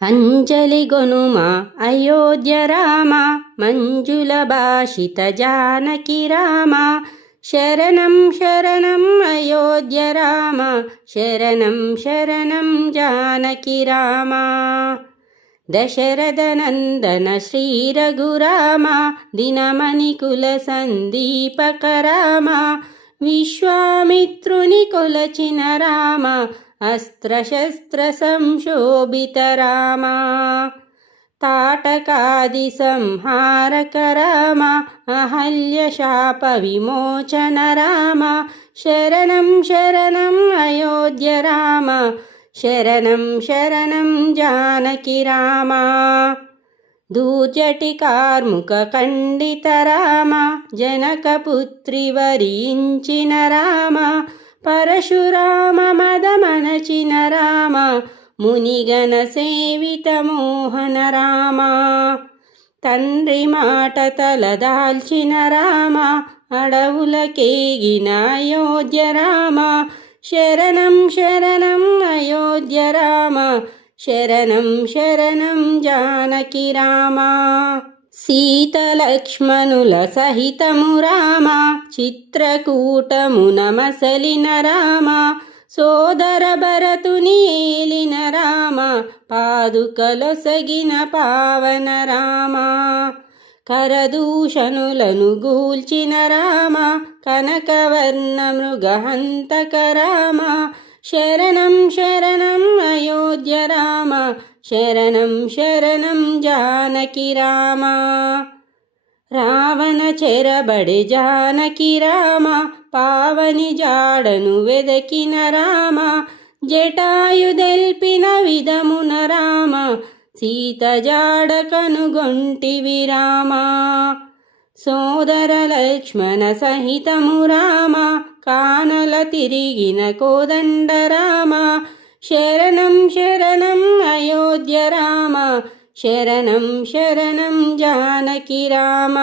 అంజలి గొనుమ అయోధ్య రామ మంజుల భాషిత జానకి రామ శరణం శరణం అయోధ్య రామ శరణం శరణం జానకి రామ దశరథ నందన శ్రీ రఘురామ దినమణికుల సందీపక రామ విశ్వామిత్రుని కొలచిన రామ అస్త్రశస్త్ర సంశోభిత రామ తాటకాది సంహారక రామ అహల్య శాప విమోచన రామ శరణం శరణం అయోధ్య రామ శరణం శరణం జానకి రామ దూర్జటి కార్ముక ఖండిత రామ జనకపుత్రి వరించిన రామ పరశురామ మదమనచిన రామ మునిగణ సేవిత మోహన రామ తండ్రి మాట తలదాల్చిన రామ అడవులకేగిన అయోధ్య రామ శరణం శరణం అయోధ్య రామ శరణం శరణం జానకి రామ సీత లక్ష్మణుల సహితము రామ చిత్రకూటమున మసలిన రామ సోదర భరతుని ఏలిన రామ పాదుకలొసగిన పావన రామ కరదూషణులను గూల్చిన రామ కనకవర్ణ మృగహంతక రామ శరణం శరణం అయోధ్య రామ శరణం శరణం జానకి రామ రావణ చెరబడి జానకి రామ పావని జాడను వెదకిన రామ జటాయుదెల్పిన విధమున రామ సీత జాడ కనుగొంటివి రామ సోదర లక్ష్మణ సహితము రామ కానల తిరిగిన కోదండ రామ శరణం శరణం అయోధ్య రామ శరణం శరణం జానకి రామ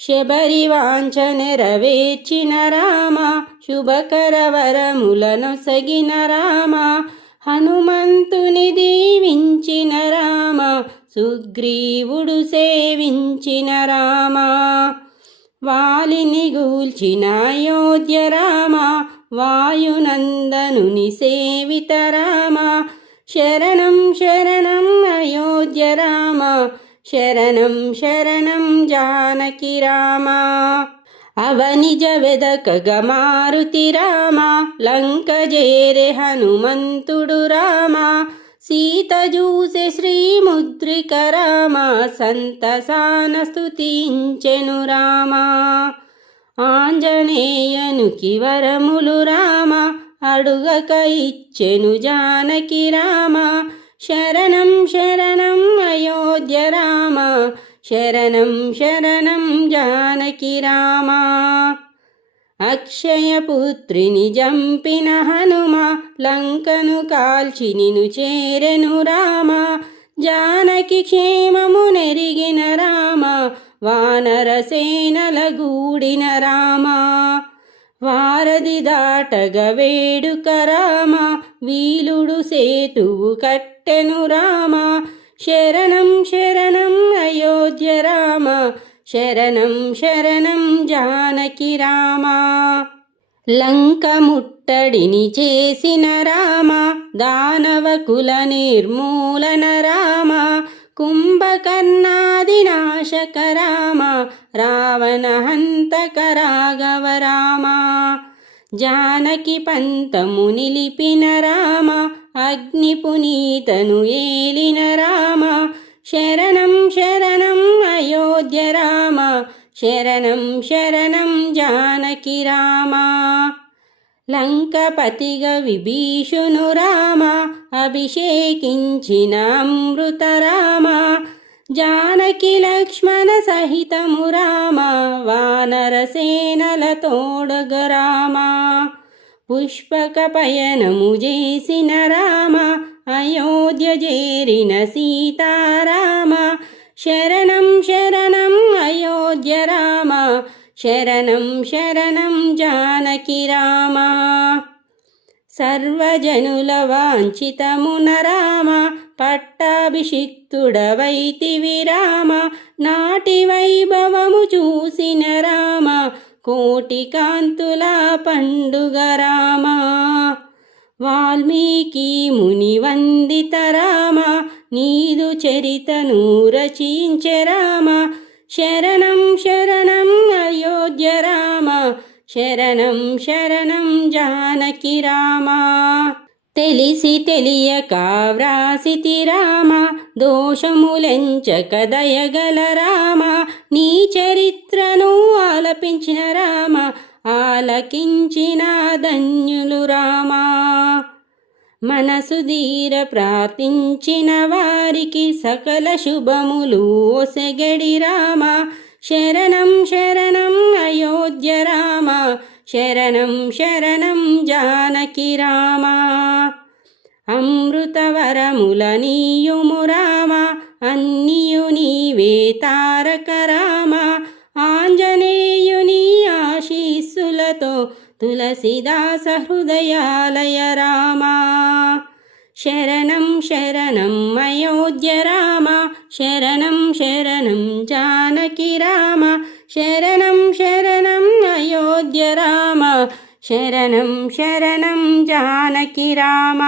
శబరి వాంఛ నెరవేర్చిన రామ శుభకర వరములనొసగిన రామ హనుమంతుని దీవించిన రామ సుగ్రీవుడు సేవించిన రామ వాలిని గూల్చిన అయోధ్య రామ వాయునందనుని సేవిత రామ శరణం శరణం అయోధ్య రామ శరణం శరణం జానకి రామ అవనిజ వెదకగ మారుతి రామ లంక జేరె హనుమంతుడు రామ సీత జూసె శ్రీముద్రిక రామ సంతసాన స్తుతించెను రామ ఆంజనేయనుకి వరములు రామ అడుగక ఇచ్చెను జానకి రామ శరణం శరణం అయోధ్య రామ శరణం శరణం జానకి రామ అక్షయపుత్రిని జంపిన హనుమ లంకను కాల్చి నిను చేరెను రామ జానకి క్షేమము నెరిగిన రామ వానర సేనల గూడిన రామ వారధి దాటగ వేడుక రామ వీలుడు సేతువు కట్టెను రామ శరణం శరణం అయోధ్య రామ శరణం శరణం జానకి రామ లంక ముట్టడిని చేసిన రామ దానవ కుల నిర్మూలన రామ కుంభకర్ణాది నాశక రామ రావణ హంతక రాఘవ రామ జానకి పంతము నిలిపిన రామ అగ్ని పునీతను ఏలిన రామ శరణం శరణం అయోధ్య రామ శరణం శరణం జానకి రామ లంకపతిగా విభీషును రామ అభిషేకించిన అమృత రామ జానకి లక్ష్మణ సహితము రామ వానర సేనల తోడగ రామ పుష్పక పయనము చేసిన రామ అయోధ్య చేరిన సీతారామ శరణం శరణం అయోధ్య రామ శరణం శరణం జానకి రామ సర్వజనుల వాంఛితమున రామ పట్టాభిషిక్తుడవైతివి రామ నాటి వైభవము చూసిన రామ కోటి కాంతుల పండుగ రామ వాల్మీకి ముని వందిత రామ నీదు చరితను రచించె రామ శరణం శరణం అయోధ్య రామ శరణం శరణం జానకి రామ తెలిసి తెలియక వ్రాసితి రామ దోషములెంచక దయగల రామ నీ చరిత్రను ఆలపించిన రామ ఆలకించిన ధన్యులు రామ మనసు ధీర ప్రార్థించిన వారికి సకల శుభములు ఒసగడి రామ శరణం శరణం అయోధ్య రామ శరణం శరణం జానకి రామ అమృతవరముల నీయుము రామ అన్నియు నీవే తారక రామ ఆంజనేయుని ఆశీస్సులతో తులసిదాస హృదయాలయ రామ శరణం శరణం అయోధ్య రామ శరణం శరణం జానకి రామ శరణం శరణం అయోధ్య రామ శరణం శరణం జానకి రామ